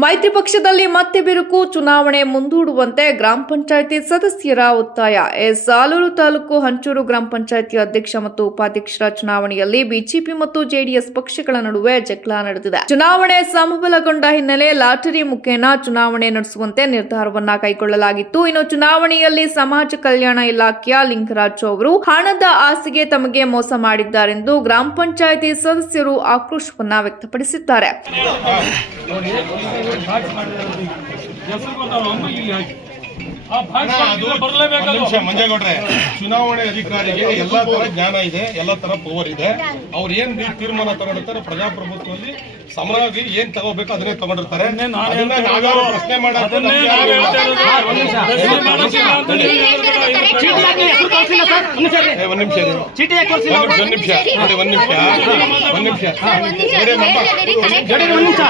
ಮೈತ್ರಿ ಪಕ್ಷದಲ್ಲಿ ಮತ್ತೆ ಬಿರುಕು, ಚುನಾವಣೆ ಮುಂದೂಡುವಂತೆ ಗ್ರಾಮ ಪಂಚಾಯಿತಿ ಸದಸ್ಯರ ಒತ್ತಾಯ. ಎಸ್. ಆಲೂರು ತಾಲೂಕು ಹಂಚೂರು ಗ್ರಾಮ ಪಂಚಾಯಿತಿ ಅಧ್ಯಕ್ಷ ಮತ್ತು ಉಪಾಧ್ಯಕ್ಷರ ಚುನಾವಣೆಯಲ್ಲಿ ಬಿಜೆಪಿ ಮತ್ತು ಜೆಡಿಎಸ್ ಪಕ್ಷಗಳ ನಡುವೆ ಜಗಳ ನಡೆದಿದೆ. ಚುನಾವಣೆ ಸಮಬಲಗೊಂಡ ಹಿನ್ನೆಲೆ ಲಾಟರಿ ಮುಖೇನ ಚುನಾವಣೆ ನಡೆಸುವಂತೆ ನಿರ್ಧಾರವನ್ನ ಕೈಗೊಳ್ಳಲಾಗಿತ್ತು. ಇನ್ನು ಚುನಾವಣೆಯಲ್ಲಿ ಸಮಾಜ ಕಲ್ಯಾಣ ಇಲಾಖೆಯ ಲಿಂಗರಾಜು ಅವರು ಹಣದ ಆಸೆಗೆ ತಮಗೆ ಮೋಸ ಮಾಡಿದ್ದಾರೆಂದು ಗ್ರಾಮ ಪಂಚಾಯಿತಿ ಸದಸ್ಯರು ಆಕ್ರೋಶವನ್ನ ವ್ಯಕ್ತಪಡಿಸಿದ್ದಾರೆ. ಹೆಸರು ಬರ್ತಾವ ಒಂದು ಇಲ್ಲಿ ಹಾಕಿ. ಆ ನಿಮಿಷ ಮಂಜೇಗೌಡ್ರೆ ಚುನಾವಣೆ ಅಧಿಕಾರಿಗೆ ಎಲ್ಲಾ ತರ ಜ್ಞಾನ ಇದೆ ಎಲ್ಲಾ ತರ ಪವರ್ ಇದೆ. ಅವ್ರು ಏನ್ ತೀರ್ಮಾನ ತಗೊಂಡಿರ್ತಾರೆ ಪ್ರಜಾಪ್ರಭುತ್ವದಲ್ಲಿ ಸಮರಾಗಿ ಏನ್ ತಗೋಬೇಕು ಅದನ್ನೇ ತಗೊಂಡಿರ್ತಾರೆ. ಪ್ರಶ್ನೆ ಮಾಡಕ್ಕೆ ಒಂದ್ ನಿಮಿಷ. ಚೀಟಿ ಯಾಕೆ ತೋರಿಸಿಲ್ಲ ಒಂದ್ ಒಂದ್ ನಿಮಿಷ ನೋಡಿ ಒಂದ್ ನಿಮಿಷ ಒಂದ್ ನಿಮಿಷ ಒಂದ್ ನಿಮಿಷ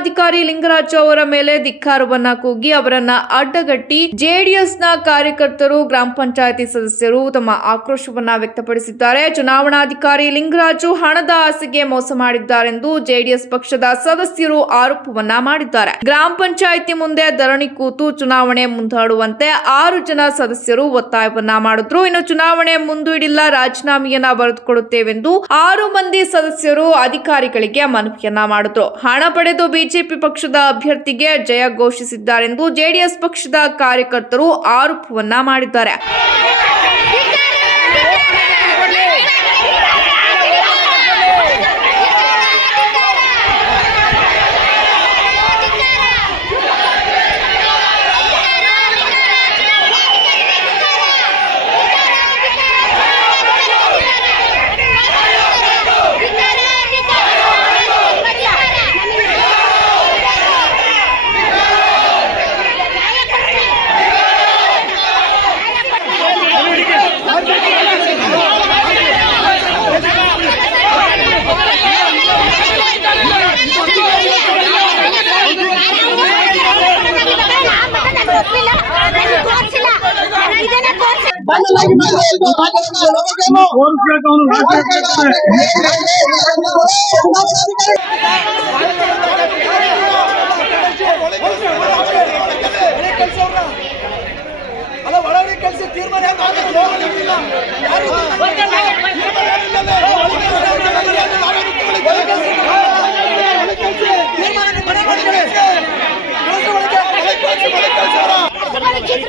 ಚುನಾವಣಾಧಿಕಾರಿ ಲಿಂಗರಾಜು ಅವರ ಮೇಲೆ ಧಿಕ್ಕಾರವನ್ನ ಕೂಗಿ ಅವರನ್ನ ಅಡ್ಡಗಟ್ಟಿ ಜೆಡಿಎಸ್ನ ಕಾರ್ಯಕರ್ತರು, ಗ್ರಾಮ ಪಂಚಾಯತಿ ಸದಸ್ಯರು ತಮ್ಮ ಆಕ್ರೋಶವನ್ನ ವ್ಯಕ್ತಪಡಿಸಿದ್ದಾರೆ. ಚುನಾವಣಾಧಿಕಾರಿ ಲಿಂಗರಾಜು ಹಣದ ಆಸೆಗೆ ಮೋಸ ಮಾಡಿದ್ದಾರೆಂದು ಜೆಡಿಎಸ್ ಪಕ್ಷದ ಸದಸ್ಯರು ಆರೋಪವನ್ನ ಮಾಡಿದ್ದಾರೆ. ಗ್ರಾಮ ಪಂಚಾಯಿತಿ ಮುಂದೆ ಧರಣಿ ಕೂತು ಚುನಾವಣೆ ಮುಂದಾಡುವಂತೆ ಆರು ಜನ ಸದಸ್ಯರು ಒತ್ತಾಯವನ್ನ ಮಾಡಿದ್ರು. ಇನ್ನು ಚುನಾವಣೆ ಮುಂದೂಡಿಲ್ಲ, ರಾಜೀನಾಮೆಯನ್ನ ಬರೆದುಕೊಡುತ್ತೇವೆಂದು ಆರು ಮಂದಿ ಸದಸ್ಯರು ಅಧಿಕಾರಿಗಳಿಗೆ ಮನವಿಯನ್ನ ಮಾಡಿದ್ರು. ಹಣ ಪಡೆದು ಪಕ್ಷದ ಅಭ್ಯರ್ಥಿಗೆ ಜಯ ಘೋಷಿಸಿದ್ದಾರೆಂದು ಜೆಡಿಎಸ್ ಪಕ್ಷದ ಕಾರ್ಯಕರ್ತರು ಆರೋಪವನ್ನ ಮಾಡಿದ್ದಾರೆ. ಅಲ್ಲ ಒಳಗಡೆ ಕೆಲಸ ತೀರ್ಮಾನ ಯಾರು ಮಾಡಿದ್ರು? ಯಾರು ತೀರ್ಮಾನ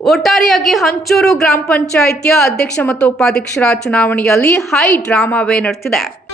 ಒಟ್ಟಾರೆಯಾಗಿ ಹಂಚೂರು ಗ್ರಾಮ ಪಂಚಾಯಿತಿಯ ಅಧ್ಯಕ್ಷ ಮತ್ತು ಉಪಾಧ್ಯಕ್ಷರ ಚುನಾವಣೆಯಲ್ಲಿ ಹೈ ಡ್ರಾಮಾವೇ ನಡೆದಿದೆ.